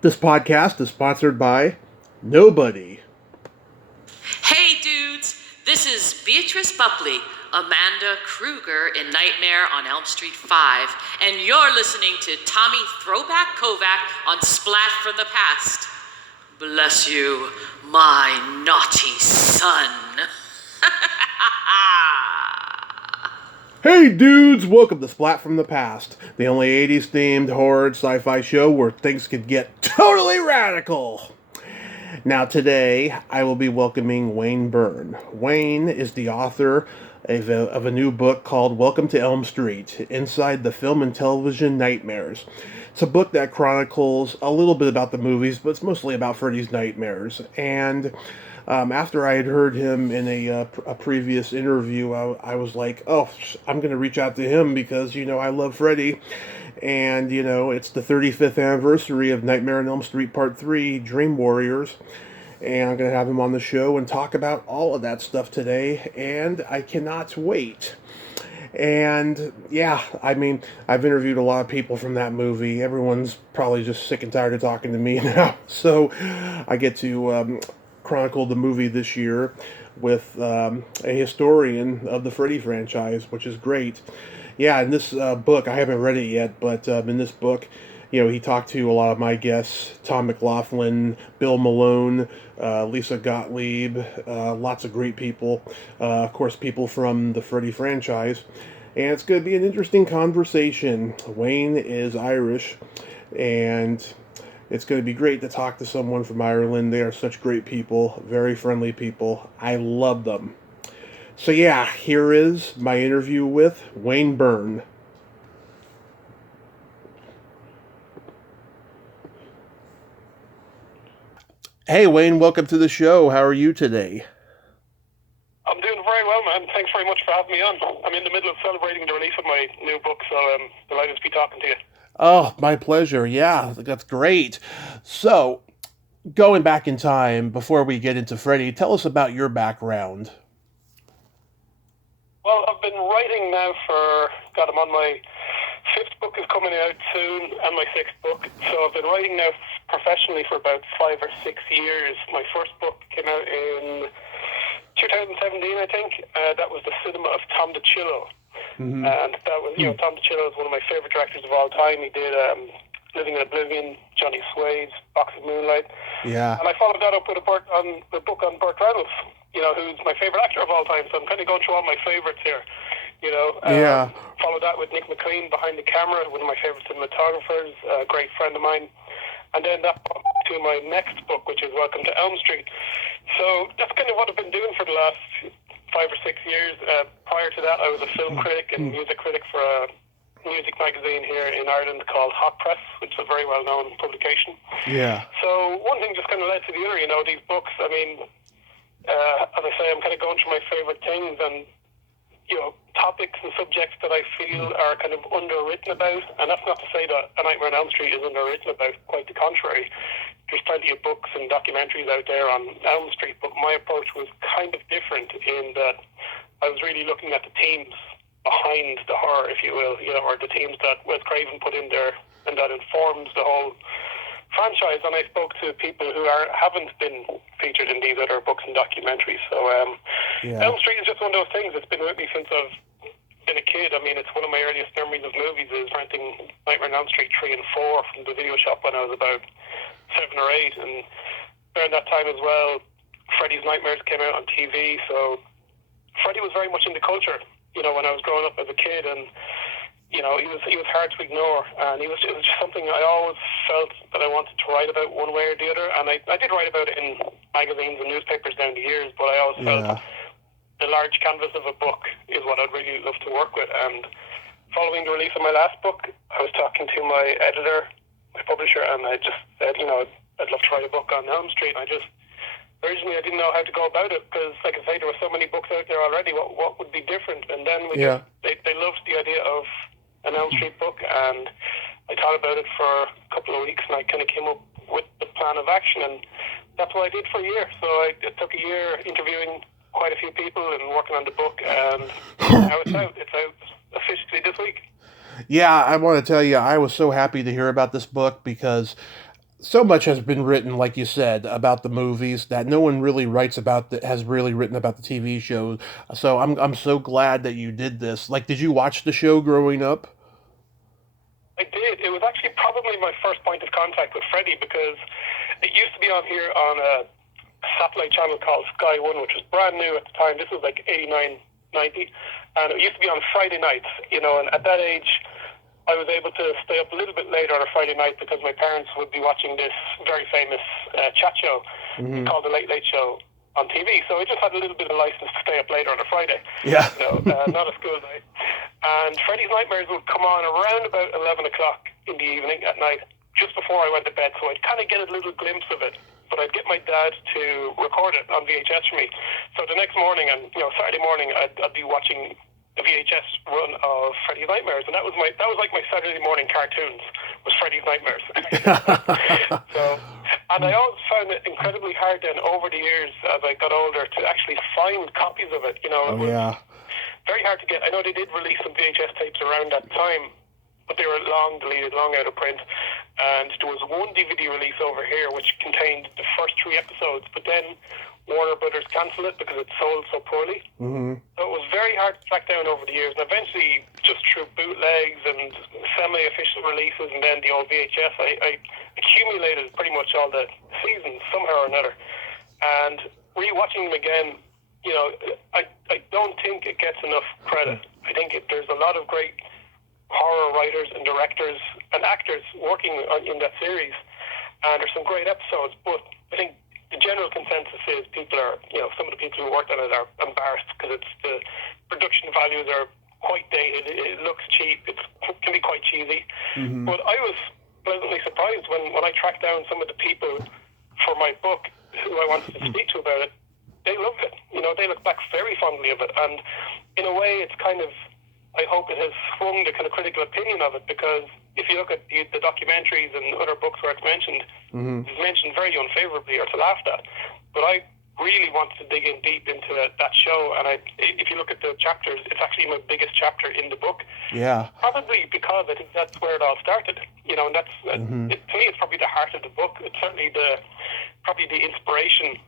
This podcast is sponsored by nobody. Hey dudes, this is Beatrice Bupley, Amanda Kruger in Nightmare on Elm Street 5, and you're listening to Tommy Throwback Kovac on Splat from the Past. Bless you, my naughty son. Hey dudes, welcome to Splat from the Past, the only 80s themed horror sci-fi show where things could get totally radical. Now today, I will be welcoming Wayne Byrne. Wayne is the author of a new book called Welcome to Elm Street, Inside the Film and Television Nightmares. It's a book that chronicles a little bit about the movies, but it's mostly about Freddy's nightmares. And after I had heard him in a previous interview, I was like, oh, I'm going to reach out to him because, I love Freddy. And, it's the 35th anniversary of Nightmare on Elm Street Part 3, Dream Warriors. And I'm going to have him on the show and talk about all of that stuff today. And I cannot wait. And, yeah, I've interviewed a lot of people from that movie. Everyone's probably just sick and tired of talking to me now. So I get to chronicle the movie this year with a historian of the Freddy franchise, which is great. Yeah, in this book, I haven't read it yet, but in this book, he talked to a lot of my guests, Tom McLaughlin, Bill Malone, Lisa Gottlieb, lots of great people, of course, people from the Freddy franchise. And it's going to be an interesting conversation. Wayne is Irish, and it's going to be great to talk to someone from Ireland. They are such great people, very friendly people. I love them. So yeah, here is my interview with Wayne Byrne. Hey Wayne, welcome to the show. How are you today? I'm doing very well, man. Thanks very much for having me on. I'm in the middle of celebrating the release of my new book, so I'm delighted to be talking to you. Oh, my pleasure. Yeah, that's great. So, going back in time, before we get into Freddy, tell us about your background. Well, I've been writing now I'm on my fifth book is coming out soon, and my sixth book. So I've been writing now professionally for about 5 or 6 years. My first book came out in 2017, I think. That was The Cinema of Tom DiCillo. Mm-hmm. And that was, Tom DiCillo is one of my favorite directors of all time. He did Living in Oblivion, Johnny Suede, Box of Moonlight. Yeah. And I followed that up with a book on Burt Reynolds, who's my favorite actor of all time. So I'm kind of going through all my favorites here. Yeah. Followed that with Nick McLean behind the camera, one of my favorite cinematographers, a great friend of mine. And then that brought me to my next book, which is Welcome to Elm Street. So that's kind of what I've been doing for the last 5 or 6 years. Prior to that, I was a film critic and music critic for a music magazine here in Ireland called Hot Press, which is a very well-known publication. Yeah. So one thing just kind of led to the other, these books. I mean, as I say, I'm kind of going through my favorite things and, topics and subjects that I feel are kind of underwritten about. And that's not to say that A Nightmare on Elm Street is underwritten about, quite the contrary. There's plenty of books and documentaries out there on Elm Street, but my approach was kind of different in that I was really looking at the themes behind the horror, if you will, or the themes that Wes Craven put in there and that informs the whole franchise. And I spoke to people who haven't been featured in these other books and documentaries. So Elm Street is just one of those things that's been with me since I've been a kid. I mean, it's one of my earliest memories of movies is renting Nightmare on Elm Street 3 and 4 from the video shop when I was about 7 or 8, and during that time as well, Freddy's Nightmares came out on TV, so Freddy was very much in the culture, when I was growing up as a kid, and, he was hard to ignore, and it was just something I always felt that I wanted to write about one way or the other, and I did write about it in magazines and newspapers down the years, but I always felt the large canvas of a book is what I'd really love to work with, and following the release of my last book, I was talking to my editor, my publisher, and I just said, I'd love to write a book on Elm Street. Originally I didn't know how to go about it because, like I say, there were so many books out there already. What would be different? And then they loved the idea of an Elm Street book, and I thought about it for a couple of weeks, and I kind of came up with the plan of action, and that's what I did for a year. So it took a year interviewing quite a few people and working on the book, and now it's out. It's out officially this week. Yeah, I want to tell you, I was so happy to hear about this book because so much has been written, like you said, about the movies that no one really writes about that has really written about the TV show. So I'm so glad that you did this. Like, did you watch the show growing up? I did. It was actually probably my first point of contact with Freddy because it used to be on here on a satellite channel called Sky One, which was brand new at the time. This was like 89, 90. And it used to be on Friday nights, and at that age, I was able to stay up a little bit later on a Friday night because my parents would be watching this very famous chat show called The Late Late Show on TV. So I just had a little bit of license to stay up later on a Friday. Yeah. Not a school night. And Freddy's Nightmares would come on around about 11 o'clock in the evening at night, just before I went to bed. So I'd kind of get a little glimpse of it. But I'd get my dad to record it on VHS for me. So the next morning, and Saturday morning, I'd be watching the VHS run of Freddy's Nightmares, and that was like my Saturday morning cartoons was Freddy's Nightmares. And I always found it incredibly hard then over the years as I got older to actually find copies of it. It was very hard to get. I know they did release some VHS tapes around that time, but they were long deleted, long out of print. And there was one DVD release over here which contained the first 3 episodes, but then Warner Brothers cancelled it because it sold so poorly. Mm-hmm. So it was very hard to track down over the years. And eventually, just through bootlegs and semi-official releases and then the old VHS, I accumulated pretty much all the seasons somehow or another. And rewatching them again, I don't think it gets enough credit. I think there's a lot of great horror writers and directors and actors working in that series, and there's some great episodes, but I think the general consensus is people are, some of the people who worked on it are embarrassed because the production values are quite dated, it looks cheap, it can be quite cheesy. Mm-hmm. But I was pleasantly surprised when I tracked down some of the people for my book who I wanted to speak to about it. They loved it. They look back very fondly of it, and in a way it's kind of, I hope it has swung the kind of critical opinion of it, because if you look at the documentaries and other books where it's mentioned, it's mentioned very unfavourably or to laugh at. But I really wanted to dig in deep into that show, and if you look at the chapters, it's actually my biggest chapter in the book. Yeah. Probably because I think that's where it all started. And that's to me, it's probably the heart of the book. It's certainly probably the inspiration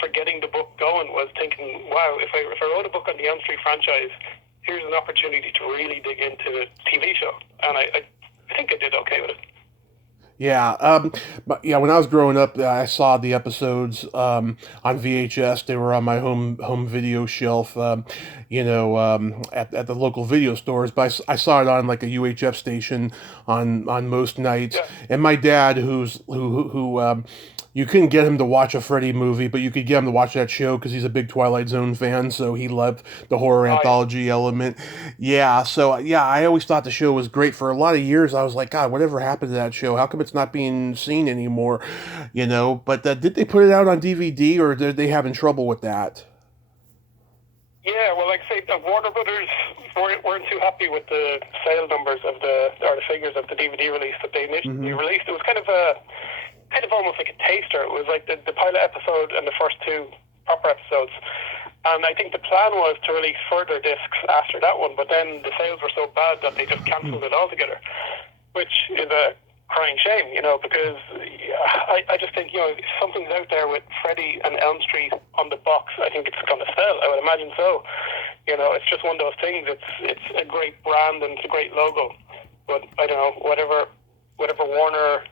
for getting the book going was thinking, wow, if I wrote a book on the Elm Street franchise, here's an opportunity to really dig into the TV show. And I think I did okay with it. Yeah, but when I was growing up, I saw the episodes on VHS. They were on my home video shelf, at the local video stores. But I saw it on like a UHF station on most nights. Yeah. And my dad, who you couldn't get him to watch a Freddy movie, but you could get him to watch that show because he's a big Twilight Zone fan, so he loved the horror anthology element. Yeah, so I always thought the show was great. For a lot of years, I was like, God, whatever happened to that show? How come it's not being seen anymore? But did they put it out on DVD, or are they having trouble with that? Yeah, well, like I say, Warner Brothers weren't too happy with the sale numbers or the figures of the DVD release that they initially released. It was kind of almost like a taster. It was like the pilot episode and the first 2 proper episodes. And I think the plan was to release further discs after that one, but then the sales were so bad that they just cancelled it altogether, which is a crying shame, because I just think, if something's out there with Freddy and Elm Street on the box, I think it's going to sell. I would imagine so. It's just one of those things. It's a great brand and it's a great logo. But I don't know, whatever Warner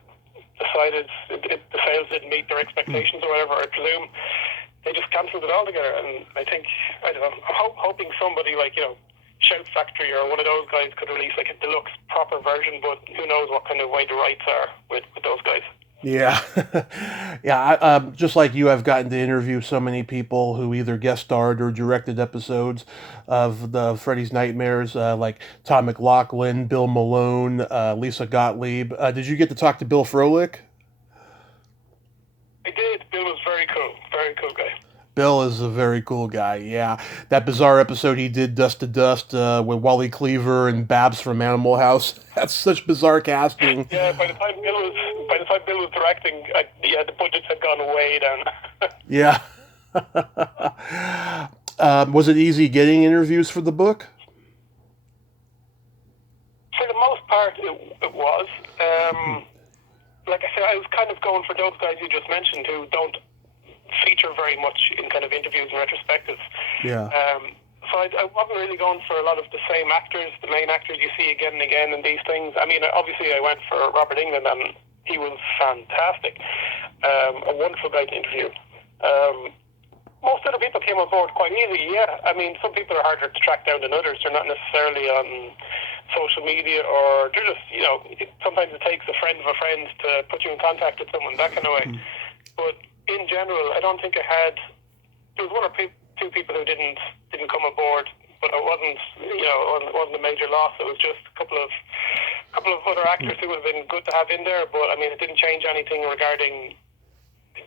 decided the sales didn't meet their expectations or whatever, I presume they just cancelled it altogether. And I think, I don't know, I'm hoping somebody like, Shout Factory or one of those guys could release like a deluxe proper version, but who knows what kind of way the rights are with those guys. Yeah. Yeah, just like you, I've gotten to interview so many people who either guest starred or directed episodes of the Freddy's Nightmares, like Tom McLaughlin, Bill Malone, Lisa Gottlieb. Did you get to talk to Bill Froelich? I did. Bill was very cool guy. Bill is a very cool guy, yeah. That bizarre episode he did, Dust to Dust, with Wally Cleaver and Babs from Animal House. That's such bizarre casting. Yeah, by the time Bill was directing, the budgets had gone way down. Yeah. Was it easy getting interviews for the book? For the most part, it was. like I said, I was kind of going for those guys you just mentioned who don't feature very much in kind of interviews and retrospectives. Yeah. So I wasn't really going for a lot of the same actors, the main actors you see again and again in these things. I mean, obviously I went for Robert Englund, and he was fantastic. A wonderful guy to interview. Most other people came on board quite easily, yeah. I mean, some people are harder to track down than others. They're not necessarily on social media, or they're just, sometimes it takes a friend of a friend to put you in contact with someone, that kind of way. But in general, I don't think there was one or two people who didn't come on board, but it wasn't a major loss. It was just a couple of other actors who would have been good to have in there, but I mean, it didn't change anything regarding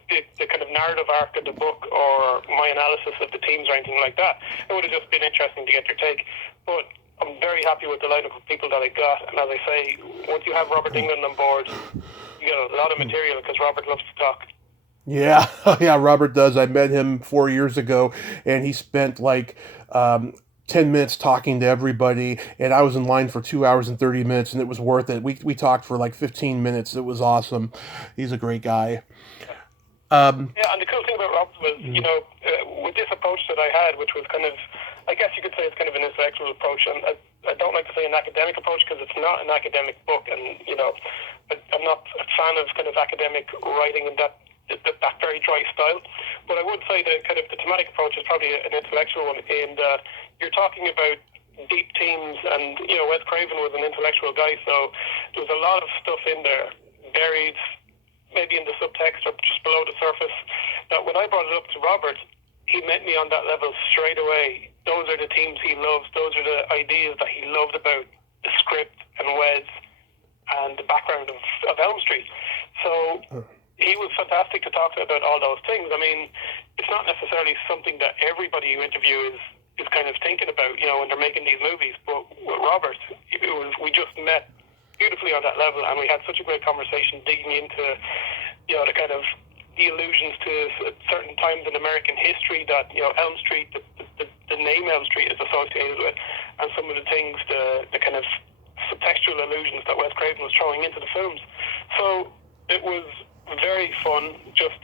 the kind of narrative arc of the book or my analysis of the teams or anything like that. It would have just been interesting to get your take. But I'm very happy with the lineup of people that I got, and as I say, once you have Robert Englund on board, you get a lot of material because Robert loves to talk. Yeah, yeah, Robert does. I met him 4 years ago, and he spent like 10 minutes talking to everybody, and I was in line for 2 hours and 30 minutes, and it was worth it. We talked for like 15 minutes. It was awesome. He's a great guy. Yeah, and the cool thing about Robert was, with this approach that I had, which was kind of, I guess you could say it's kind of an intellectual approach, and I don't like to say an academic approach because it's not an academic book, and, I'm not a fan of kind of academic writing in that very dry style. But I would say that kind of the thematic approach is probably an intellectual one in that you're talking about deep themes, and, Wes Craven was an intellectual guy, so there was a lot of stuff in there, buried maybe in the subtext or just below the surface, that when I brought it up to Robert, he met me on that level straight away. Those are the themes he loves. Those are the ideas that he loved about the script and Wes and the background of Elm Street. So he was fantastic to talk to about all those things. I mean, it's not necessarily something that everybody you interview is kind of thinking about, when they're making these movies. But with Robert, we just met beautifully on that level, and we had such a great conversation digging into, the kind of the allusions to certain times in American history that, Elm Street, the name Elm Street is associated with, and some of the things, the kind of subtextual allusions that Wes Craven was throwing into the films. So it was very fun just,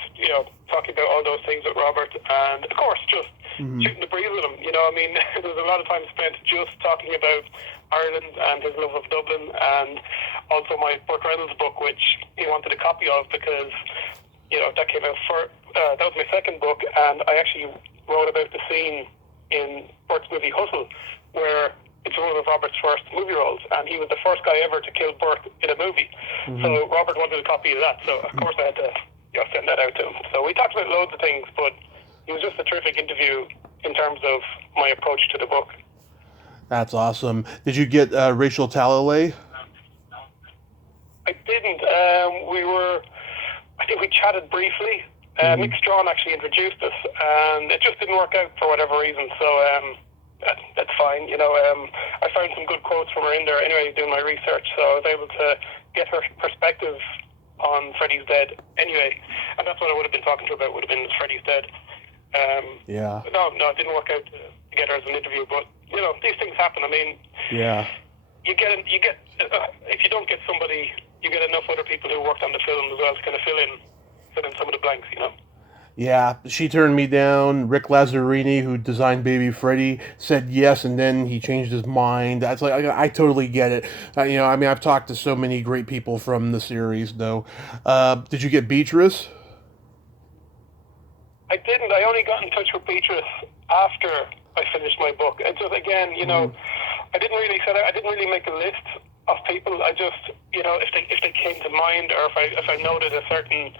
talking about all those things with Robert, and of course just shooting the breeze with him. I mean, there was a lot of time spent just talking about Ireland and his love of Dublin, and also my Burt Reynolds book, which he wanted a copy of because, that came out that was my second book, and I actually wrote about the scene in Burt's movie Hustle, where it's one of Robert's first movie roles, and he was the first guy ever to kill Burt in a movie. So Robert wanted a copy of that, so of course I had to send that out to him. So we talked about loads of things, but it was just a terrific interview in terms of my approach to the book. That's awesome. Did you get Rachel Talalay? I didn't. I think we chatted briefly. Mick Strawn actually introduced us, and it just didn't work out for whatever reason, so that's fine. I found some good quotes from her in there anyway, doing my research, so I was able to get her perspective on Freddy's Dead anyway, and that's what I would have been talking to her about, would have been Freddy's Dead. Yeah. But no, it didn't work out to get her as an interview, but, these things happen. I mean, yeah. You get if you don't get somebody, you get enough other people who worked on the film as well to kind of fill in some of the blanks, Yeah, she turned me down. Rick Lazzarini, who designed Baby Freddy, said yes, and then he changed his mind. That's like I totally get it. I've talked to so many great people from the series, though. Did you get Beatrice? I didn't. I only got in touch with Beatrice after I finished my book. It just, again, I didn't really make a list of people. I just, if they came to mind, or if I noted a certain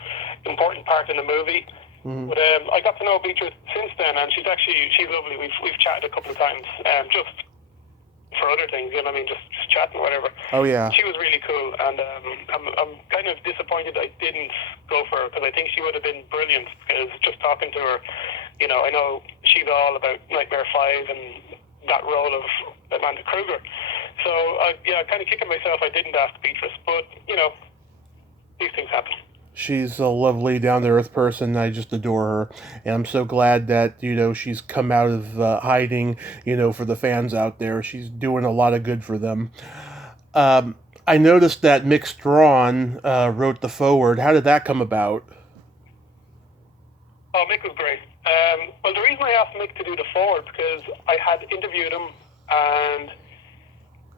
important part in the movie. But I got to know Beatrice since then, and she's lovely. We've chatted a couple of times, just for other things, just chatting, whatever. Oh yeah. She was really cool, and I'm kind of disappointed I didn't go for her, because I think she would have been brilliant. Because just talking to her, I know she's all about Nightmare 5 and that role of Amanda Kruger. So kind of kicking myself I didn't ask Beatrice, but these things happen. She's a lovely, down-to-earth person. I just adore her. And I'm so glad that, she's come out of hiding, for the fans out there. She's doing a lot of good for them. I noticed that Mick Strawn wrote the foreword. How did that come about? Oh, Mick was great. Well, the reason I asked Mick to do the forward because I had interviewed him and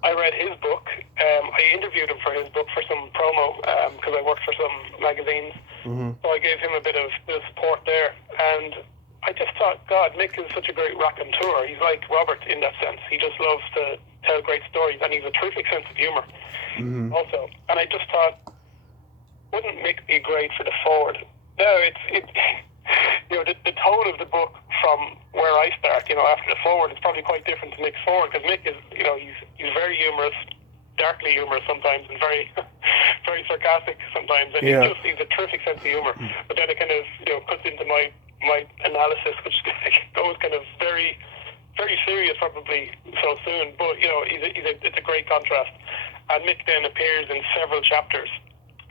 I read his book. I interviewed him for his book for some promo because I worked for some magazines. Mm-hmm. So I gave him a bit of support there. And I just thought, God, Mick is such a great raconteur. He's like Robert in that sense. He just loves to tell great stories, and he's a terrific sense of humour also. And I just thought, wouldn't Mick be great for the forward? No, the tone of the book from where I start, after the forward, is probably quite different to Mick's forward, because Mick is, he's very humorous, darkly humorous sometimes, and very, very sarcastic sometimes, and he's a terrific sense of humour. But then it kind of, puts into my analysis, which goes kind of very, very serious probably so soon. But it's a great contrast. And Mick then appears in several chapters,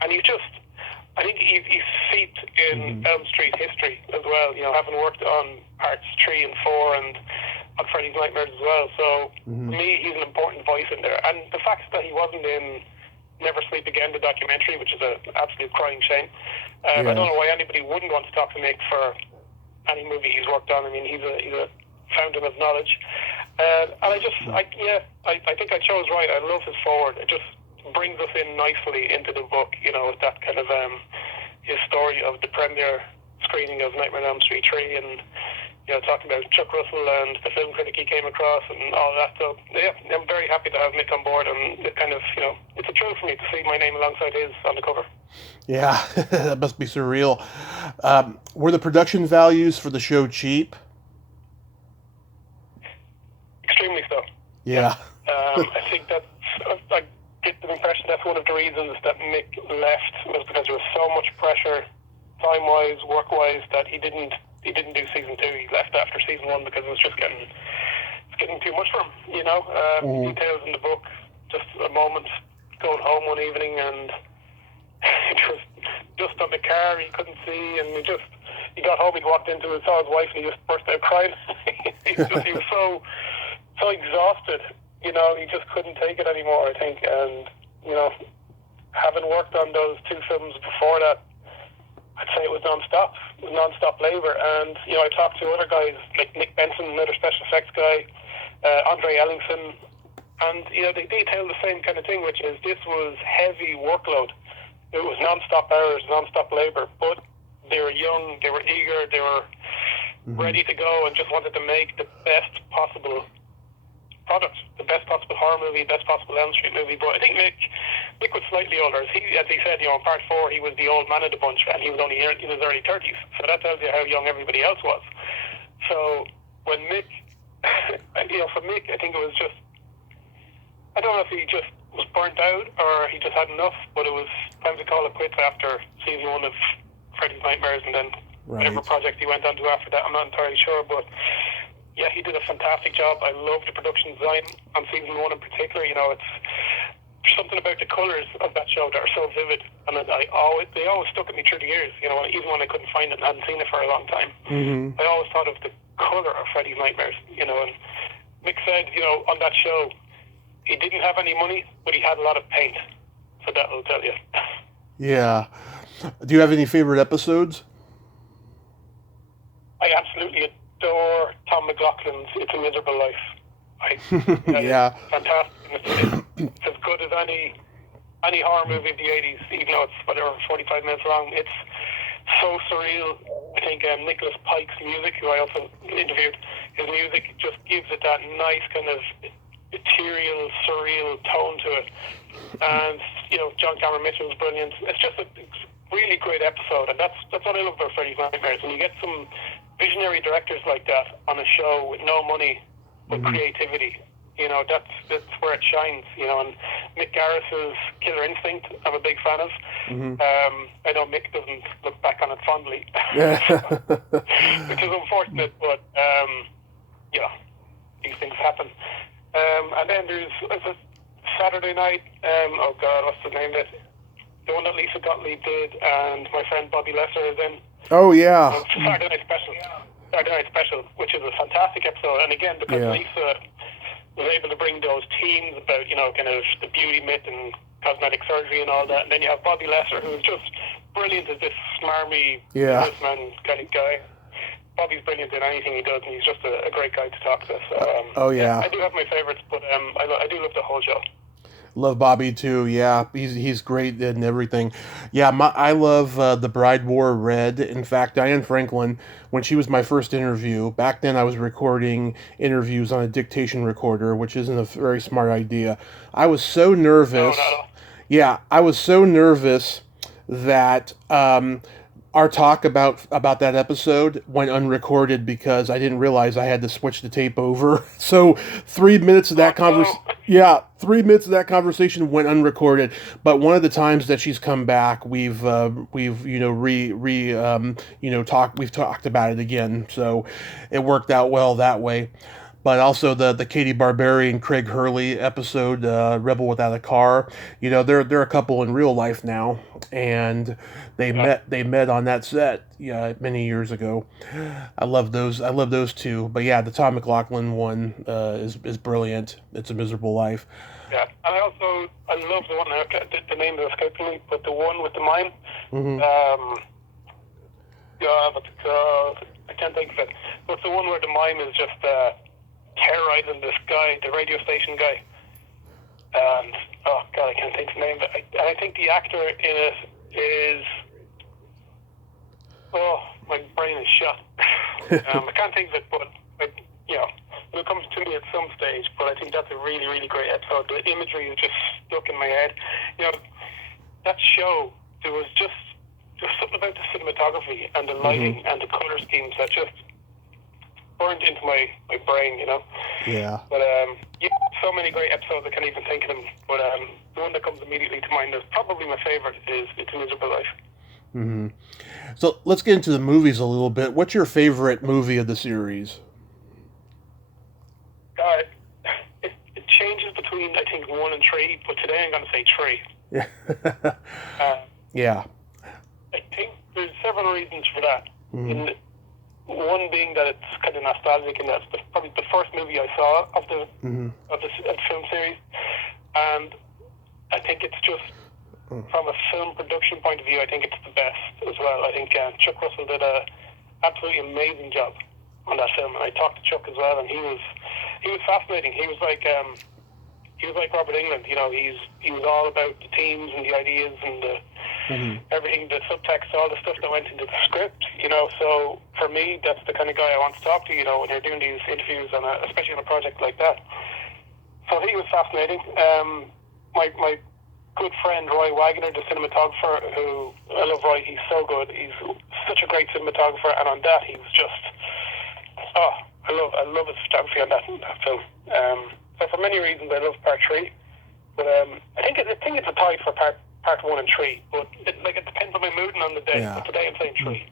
and I think he's steeped in Elm Street history as well, having worked on parts 3 and 4 and on Freddy's Nightmares as well. So for me, he's an important voice in there. And the fact that he wasn't in Never Sleep Again, the documentary, which is an absolute crying shame. I don't know why anybody wouldn't want to talk to Mick for any movie he's worked on. I mean, he's a fountain of knowledge. And I think I chose right. I love his forward. It just brings us in nicely into the book, with that kind of his story of the premiere screening of Nightmare on Elm Street 3 and, talking about Chuck Russell and the film critic he came across and all that. So, yeah, I'm very happy to have Mick on board, and it kind of, it's a thrill for me to see my name alongside his on the cover. Yeah, that must be surreal. Were the production values for the show cheap? Extremely so. Yeah. I think that's, I get the impression that's one of the reasons that Mick left, was because there was so much pressure, time-wise, work-wise, that he didn't do season 2. He left after season 1 because it was just getting too much for him, Details in the book, just a moment going home one evening and it was just on the car, he couldn't see, and he got home, he walked into it, saw his wife, and he just burst out crying. He was so exhausted, he just couldn't take it anymore, I think. And, having worked on those 2 films before that, I'd say it was non-stop. It was non-stop labour. And, I talked to other guys, like Nick Benson, another special effects guy, Andre Ellingson, and, they detail the same kind of thing, which is this was heavy workload. It was non-stop hours, non-stop labour, but they were young, they were eager, they were ready to go, and just wanted to make the best possible product, the best possible horror movie, best possible Elm Street movie. But I think Mick was slightly older. As he said, in part 4, he was the old man of the bunch, and he was only in his early 30s. So that tells you how young everybody else was. So when Mick, for Mick, I think it was just, I don't know if he just was burnt out or he just had enough, but it was time to call it quits after season 1 of Freddy's Nightmares, and then whatever project he went on to after that, I'm not entirely sure. But yeah, he did a fantastic job. I love the production design on season 1 in particular. It's something about the colours of that show that are so vivid, and they always stuck with me through the years. Even when I couldn't find it and hadn't seen it for a long time, I always thought of the colour of Freddy's Nightmares. And Mick said, on that show, he didn't have any money, but he had a lot of paint. So that'll tell you. Yeah. Do you have any favorite episodes? I absolutely adore Tom McLaughlin's It's a Miserable Life. Yeah. Fantastic. It's as good as any horror movie of the 80s, even though it's 45 minutes long. It's so surreal. I think Nicholas Pike's music, who I also interviewed, his music just gives it that nice kind of ethereal, surreal tone to it. And, John Cameron Mitchell's brilliant. It's just a really great episode, and that's what I love about Freddy's Nightmares. When you get some visionary directors like that on a show with no money, but creativity, that's where it shines, and Mick Garris's Killer Instinct, I'm a big fan of. I know Mick doesn't look back on it fondly, which is unfortunate, but, these things happen. And then there's a Saturday night, what's the name of it? The one that Lisa Gottlieb did, and my friend Bobby Lesser is in. Oh, yeah. Saturday Night Special, which is a fantastic episode. And again, because Lisa was able to bring those themes about, kind of the beauty myth and cosmetic surgery and all that. And then you have Bobby Lesser, who's just brilliant as this smarmy businessman kind of guy. Bobby's brilliant in anything he does, and he's just a great guy to talk to. So, I do have my favorites, but I do love the whole show. Love Bobby too. Yeah, he's great in everything. Yeah, I love The Bride Wore Red. In fact, Diane Franklin, when she was my first interview, back then I was recording interviews on a dictation recorder, which isn't a very smart idea. I was so nervous. No. Yeah, I was so nervous that our talk about that episode went unrecorded because I didn't realize I had to switch the tape over. So 3 minutes of that conversation. Yeah, 3 minutes of that conversation went unrecorded. But one of the times that she's come back, we've talked about it again. So it worked out well that way. But also the Katie Barberi and Craig Hurley episode, Rebel Without a Car. You know, they're a couple in real life now, and they met on that set many years ago. I love those two. But yeah, the Tom McLaughlin one is brilliant. It's a Miserable Life. Yeah, and I love the one. The name of the escaping me, but the one with the mime. Mm-hmm. I can't think of it. But it's the one where the mime is just terrorizing this guy, the radio station guy. And oh god, I can't think of the name. But I think the actor in it is. Oh, my brain is shut. I can't think of it, but it'll come to me at some stage. But I think that's a really, really great episode. The imagery is just stuck in my head. You know, that show, there was something about the cinematography and the lighting and the color schemes that just burned into my brain, you know. Yeah. But so many great episodes, I can't even think of them. But the one that comes immediately to mind is probably my favorite is It's a Miserable Life. Mm-hmm. So let's get into the movies a little bit. What's your favorite movie of the series? It changes between, I think, 1 and 3, but today I'm going to say 3. Yeah. I think there's several reasons for that. Mm-hmm. One being that it's kind of nostalgic, and that's probably the first movie I saw of the film series, and I think it's just from a film production point of view, I think it's the best as well. I think Chuck Russell did a absolutely amazing job on that film, and I talked to Chuck as well, and he was fascinating. He was like Robert Englund, you know. He was all about the themes and the ideas and the everything, the subtext, all the stuff that went into the script, you know. So for me, that's the kind of guy I want to talk to, you know, when you're doing these interviews, especially on a project like that. So he was fascinating. My good friend Roy Wagner, the cinematographer, who I love Roy. He's so good. He's such a great cinematographer, and on that, he was just I love his photography on that film. So for many reasons, I love part 3. But I think it's a tie for part 1 and 3. But it depends on my mood and on the day. Yeah. But today I'm saying 3.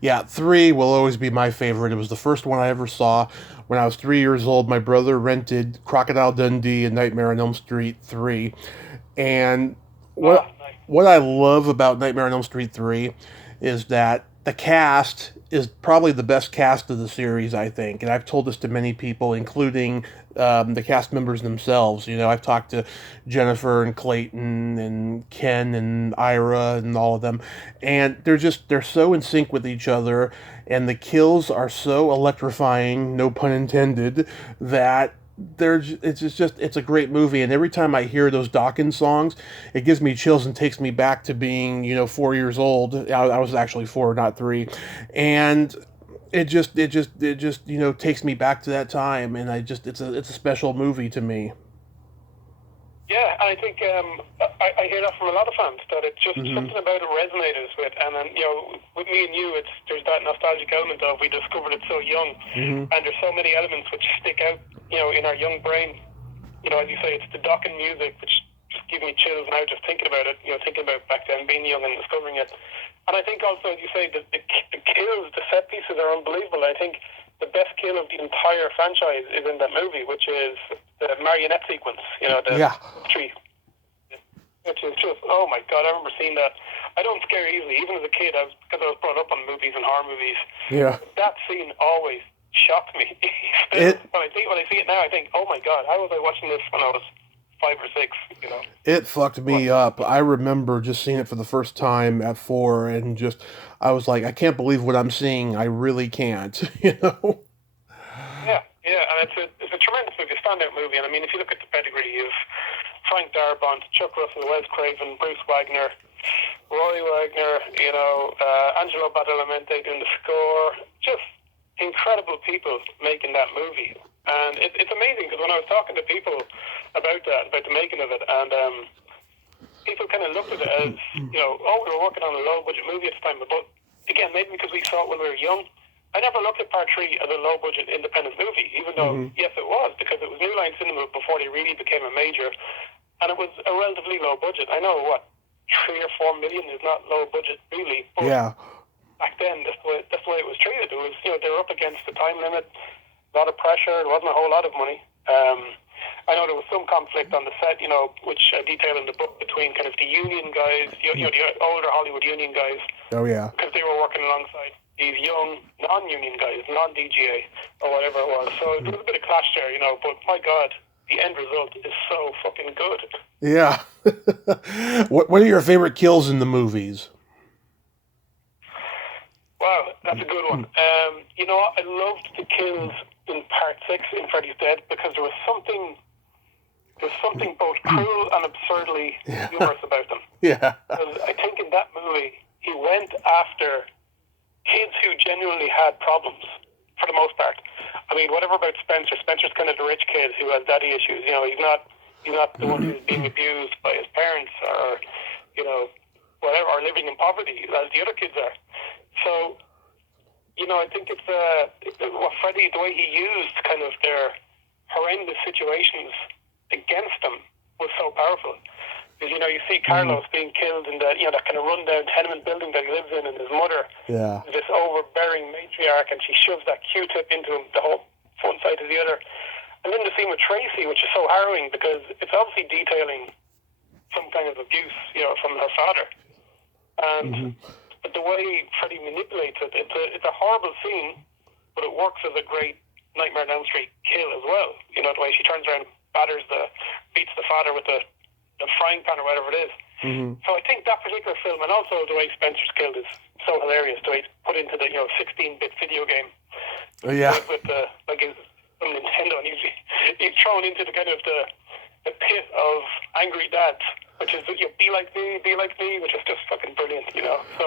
Yeah, 3 will always be my favorite. It was the first one I ever saw when I was 3 years old. My brother rented Crocodile Dundee and Nightmare on Elm Street 3. And what I love about Nightmare on Elm Street 3 is that the cast is probably the best cast of the series, I think. And I've told this to many people, including the cast members themselves. You know, I've talked to Jennifer and Clayton and Ken and Ira and all of them. And they're so in sync with each other. And the kills are so electrifying, no pun intended, that it's a great movie. And every time I hear those Dawkins songs, it gives me chills and takes me back to being 4 years old. I was actually 4, not 3, and it just takes me back to that time. And it's a special movie to me. Yeah, I think I hear that from a lot of fans, that it's just something about it resonates with. And then, with me and you, there's that nostalgic element of we discovered it so young, and there's so many elements which stick out, in our young brain. As you say, it's the Dokken music, which just gives me chills now just thinking about it, thinking about back then, being young and discovering it. And I think also, as you say, the kills, the set pieces are unbelievable. I think the best kill of the entire franchise is in that movie, which is the marionette sequence, the tree. Which is just, oh my God, I remember seeing that. I don't scare easily, even as a kid, because I was brought up on movies and horror movies. Yeah. That scene always shocked me. When I see it now, I think, oh my God, how was I watching this when I was 5 or 6, you know. It fucked me up. I remember just seeing it for the first time at 4, and just I was like, I can't believe what I'm seeing. I really can't, you know. Yeah, yeah, and it's a tremendous movie, a standout movie. And I mean, if you look at the pedigree of Frank Darabont, Chuck Russell, Wes Craven, Bruce Wagner, Roy Wagner, you know, Angelo Badalamenti doing the score, just incredible people making that movie. And it's amazing because when I was talking to people about that, about the making of it, and people kind of looked at it as, you know, oh, we were working on a low-budget movie at the time. But again, maybe because we saw it when we were young, I never looked at Part 3 as a low-budget independent movie, even though, yes, it was, because it was New Line Cinema before they really became a major, and it was a relatively low budget. I know, 3 or 4 million is not low budget, really, but back then, that's the way it was treated. It was, you know, they were up against the time limit, a lot of pressure, there wasn't a whole lot of money. I know there was some conflict on the set, you know, which I detail in the book, between kind of the union guys, you know, the older Hollywood union guys. Oh, yeah. Because they were working alongside these young non-union guys, non-DGA, or whatever it was. So there was a bit of clash there, you know, but my God, the end result is so fucking good. Yeah. What are your favorite kills in the movies? Wow, that's a good one. You know, I loved the kills in Part 6 in Freddy's Dead because there was something both cruel and absurdly humorous about them. Yeah. Because I think in that movie, he went after kids who genuinely had problems, for the most part. I mean, whatever about Spencer. Spencer's kind of the rich kid who has daddy issues. You know, he's not the one who's being abused by his parents or, you know, whatever, or living in poverty as the other kids are. So, you know, I think it's what Freddy, the way he used kind of their horrendous situations against them was so powerful. Because, you know, you see Carlos being killed in the, you know, that kind of rundown tenement building that he lives in, and his mother, this overbearing matriarch, and she shoves that Q-tip into him, the whole one side to the other. And then the scene with Tracy, which is so harrowing because it's obviously detailing some kind of abuse, you know, from her father. And but the way Freddy manipulates it, it's a horrible scene, but it works as a great Nightmare on Elm Street kill as well. You know, the way she turns around, beats the father with the frying pan or whatever it is. So I think that particular film, and also the way Spencer's killed, is so hilarious. The way it's put into the 16-bit video game. Oh, yeah. With the some Nintendo, and he's thrown into the kind of the pit of angry dads, which is, you know, be like me, which is just fucking brilliant, you know. So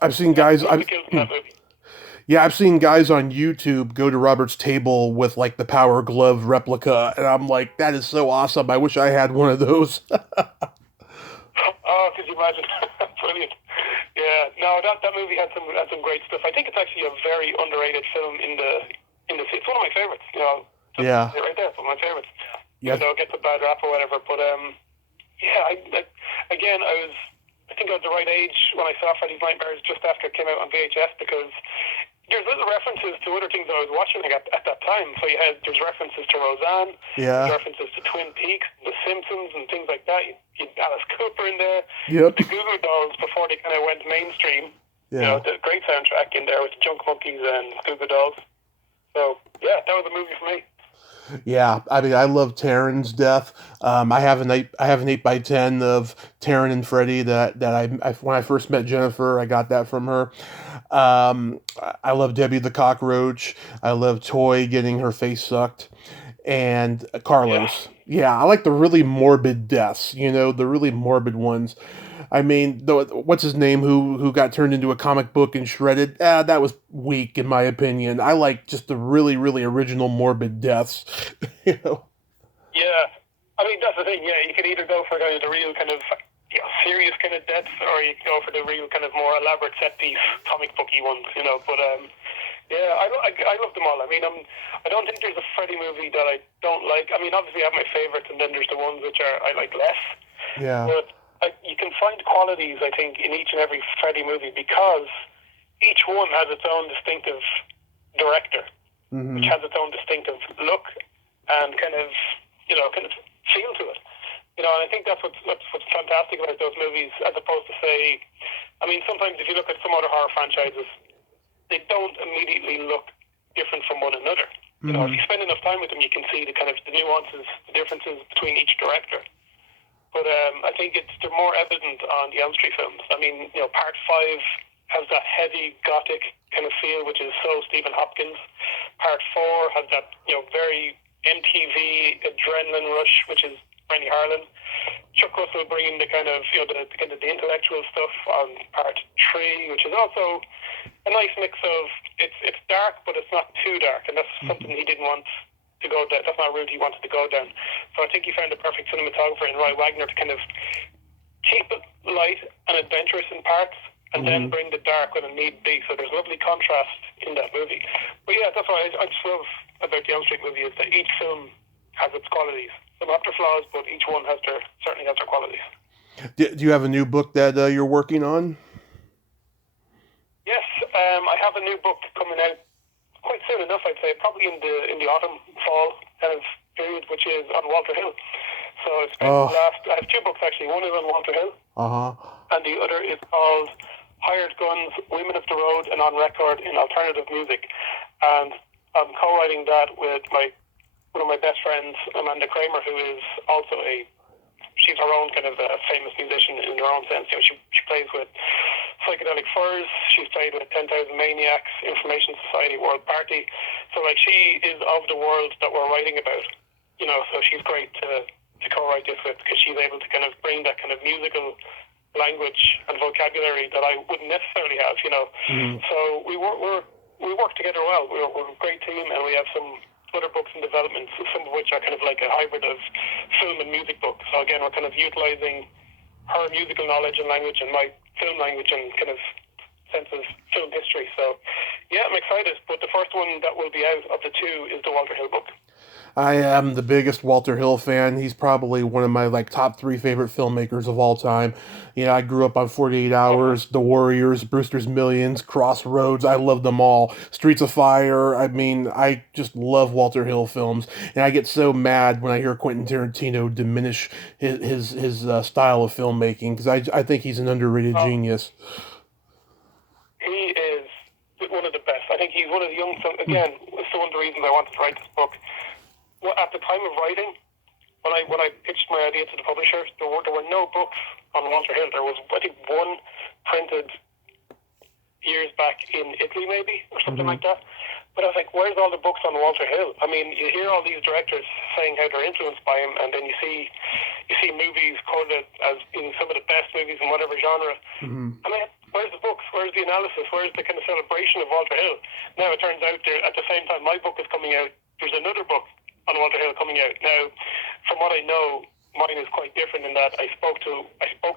I've seen guys. Yeah, I've seen guys on YouTube go to Robert's table with like the Power Glove replica, and I'm like, that is so awesome. I wish I had one of those. Oh, could you imagine? Brilliant. Yeah, no, that movie had some great stuff. I think it's actually a very underrated film in the it's one of my favorites, you know. Yeah. Right there, it's one of my favorites. Yeah. Even though it gets a bad rap or whatever, but yeah, I think I was the right age when I saw Freddy's Nightmares just after it came out on VHS, because there's little references to other things I was watching at that time. So there's references to Roseanne, there's references to Twin Peaks, The Simpsons, and things like that. You had Alice Cooper in there. Yep. The Goo Goo Dolls before they kind of went mainstream. Yeah. You know, the great soundtrack in there with the Junk Monkeys and Goo Goo Dolls. So yeah, that was a movie for me. Yeah, I mean, I love Taryn's death. I have an 8x10 of Taryn and Freddy that I when I first met Jennifer, I got that from her. I love Debbie the cockroach. I love Toy getting her face sucked, and Carlos. Yeah, I like the really morbid deaths. You know, the really morbid ones. I mean, what's his name who got turned into a comic book and shredded? That was weak in my opinion. I like just the really, really original morbid deaths. You know? Yeah, I mean that's the thing. Yeah, you could either go for the real kind of serious kind of deaths, or you can go for the real kind of more elaborate set piece comic booky ones. You know, but yeah, I love them all. I mean, I don't think there's a Freddy movie that I don't like. I mean, obviously I have my favorites, and then there's the ones which I like less. Yeah. But you can find qualities, I think, in each and every Freddy movie, because each one has its own distinctive director, which has its own distinctive look and kind of feel to it. You know, and I think that's what's fantastic about those movies, as opposed to, say, I mean, sometimes if you look at some other horror franchises, they don't immediately look different from one another. You know, if you spend enough time with them, you can see the kind of the nuances, the differences between each director. But I think they're more evident on the Elm Street films. I mean, you know, Part 5 has that heavy gothic kind of feel, which is so Stephen Hopkins. Part 4 has that, you know, very MTV adrenaline rush, which is Rennie Harlan. Chuck Russell bringing the kind of, you know, the intellectual stuff on Part 3, which is also a nice mix of it's dark, but it's not too dark, and that's something he didn't want to go down. That's not a route he wanted to go down. So I think he found the perfect cinematographer in Roy Wagner to kind of keep it light and adventurous in parts, and then bring the dark when it need be. So there's lovely contrast in that movie. But yeah, that's what I just love about the Elm Street movie, is that each film has its qualities. Some have their flaws, but each one certainly has their qualities. Do you have a new book that you're working on? Yes, I have a new book coming out quite soon enough, I'd say, probably in the autumn, fall kind of period, which is on Walter Hill. So it's been I have two books actually. One is on Walter Hill, and the other is called Hired Guns, Women of the Road and On Record in Alternative Music. And I'm co-writing that with one of my best friends, Amanda Kramer, who is also she's her own kind of famous musician in her own sense. You know, she plays with Psychedelic Furs, she's played with 10,000 Maniacs, Information Society, World Party. So like, she is of the world that we're writing about, you know, so she's great to co-write this with, because she's able to kind of bring that kind of musical language and vocabulary that I wouldn't necessarily have, you know. So we work together well. We're a great team, and we have some other books in development, some of which are kind of like a hybrid of film and music books. So again, we're kind of utilizing her musical knowledge and language and my film language and kind of sense of film history. So yeah, I'm excited. But the first one that will be out of the two is the Walter Hill book. I am the biggest Walter Hill fan. He's probably one of my top 3 favorite filmmakers of all time. You know, I grew up on 48 Hours, The Warriors, Brewster's Millions, Crossroads. I love them all. Streets of Fire. I mean, I just love Walter Hill films, and I get so mad when I hear Quentin Tarantino diminish his style of filmmaking, because I think he's an underrated genius. He is one of the best. I think he's one of the young. Again, it's one of the reasons I wanted to write this book. Well, at the time of writing, when I pitched my idea to the publisher, there were no books on Walter Hill. There was, I think, one printed years back in Italy, maybe, or something like that. But I was like, where's all the books on Walter Hill? I mean, you hear all these directors saying how they're influenced by him, and then you see movies quoted as being some of the best movies in whatever genre. I mean, where's the books? Where's the analysis? Where's the kind of celebration of Walter Hill? Now it turns out at the same time my book is coming out, there's another book on Walter Hill coming out. Now, from what I know, mine is quite different in that I spoke to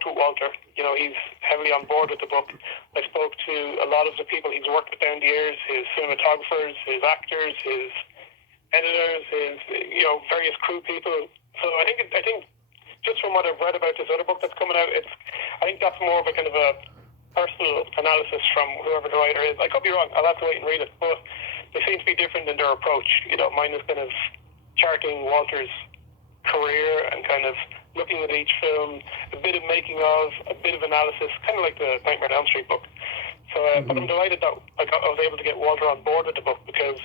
Walter. You know, he's heavily on board with the book. I spoke to a lot of the people he's worked with down the years, his cinematographers, his actors, his editors, his various crew people. So I think just from what I've read about this other book that's coming out, I think that's more of a kind of a personal analysis from whoever the writer is. I could be wrong. I'll have to wait and read it, but they seem to be different in their approach. You know, mine is kind of charting Walter's career and kind of looking at each film, a bit of making of, a bit of analysis, kind of like the Nightmare on Elm Street book. So, but I'm delighted that I was able to get Walter on board with the book, because,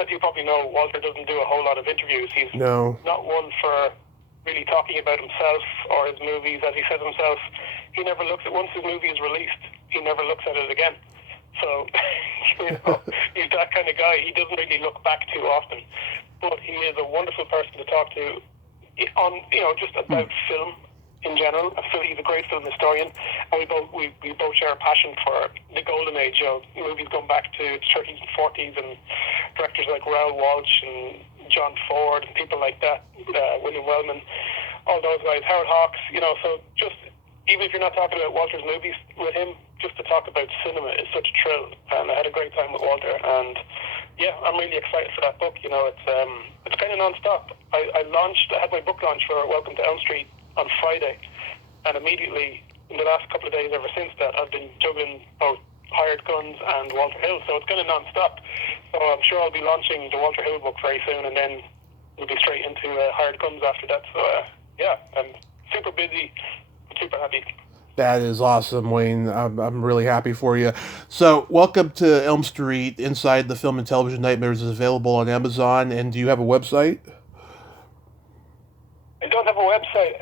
as you probably know, Walter doesn't do a whole lot of interviews. He's not one for really talking about himself or his movies. As he says himself, he never looks at, once his movie is released, he never looks at it again. So, he's that kind of guy. He doesn't really look back too often. But he is a wonderful person to talk to on, just about film in general. I feel he's a great film historian, and we both share a passion for the golden age. Movies going back to the 30s and 40s, and directors like Raoul Walsh and John Ford and people like that, William Wellman, all those guys, Howard Hawks. So just even if you're not talking about Walter's movies with him, just to talk about cinema is such a thrill, and I had a great time with Walter. And yeah, I'm really excited for that book. It's kind of non-stop. I had my book launch for Welcome to Elm Street on Friday, and immediately in the last couple of days ever since that, I've been juggling both Hired Guns and Walter Hill, so it's kind of non-stop. So I'm sure I'll be launching the Walter Hill book very soon, and then we'll be straight into Hired Guns after that. So yeah, I'm super busy, super happy. That is awesome, Wayne. I'm really happy for you. So, welcome to Elm Street. Inside the Film and Television Nightmares is available on Amazon. And do you have a website? I don't have a website.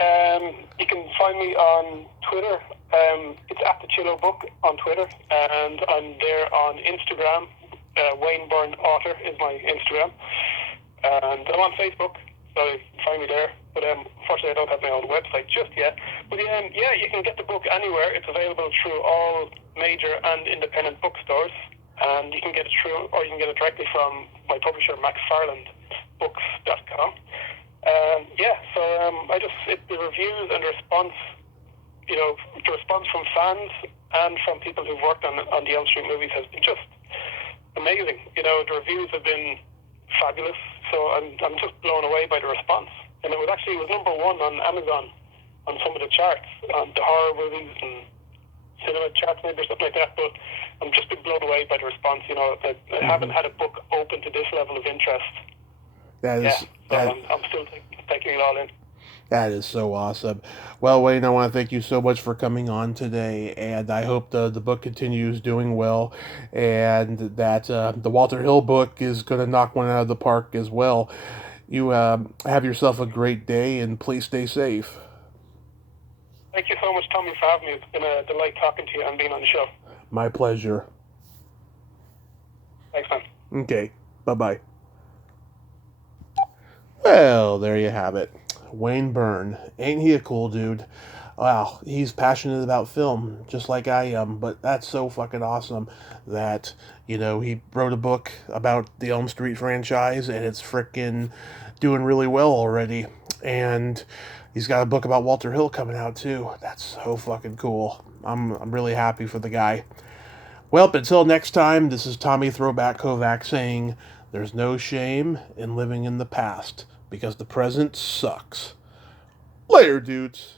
You can find me on Twitter. It's at the Chillo Book on Twitter, and I'm there on Instagram. Wayne Byrne Author is my Instagram, and I'm on Facebook, so you can find me there. But unfortunately, I don't have my own website just yet. But yeah, you can get the book anywhere. It's available through all major and independent bookstores, and you can get it through, or you can get it directly from my publisher, McFarlandBooks.com. The reviews and the response, the response from fans and from people who've worked on the Elm Street movies has been just amazing. The reviews have been fabulous, so I'm just blown away by the response. And it was number one on Amazon on some of the charts, on the horror movies and cinema charts maybe or something like that. But I'm just been blown away by the response. I haven't had a book open to this level of interest. I'm still taking it all in. That is so awesome. Well, Wayne, I want to thank you so much for coming on today, and I hope the book continues doing well, and that the Walter Hill book is going to knock one out of the park as well. You have yourself a great day, and please stay safe. Thank you so much, Tommy, for having me. It's been a delight talking to you and being on the show. My pleasure. Thanks, man. Okay, bye-bye. Well, there you have it. Wayne Byrne. Ain't he a cool dude? Wow, he's passionate about film, just like I am, but that's so fucking awesome that, he wrote a book about the Elm Street franchise, and it's frickin' doing really well already. And he's got a book about Walter Hill coming out, too. That's so fucking cool. I'm really happy for the guy. Well, until next time, this is Tommy Throwback Kovac saying, there's no shame in living in the past, because the present sucks. Later, dudes.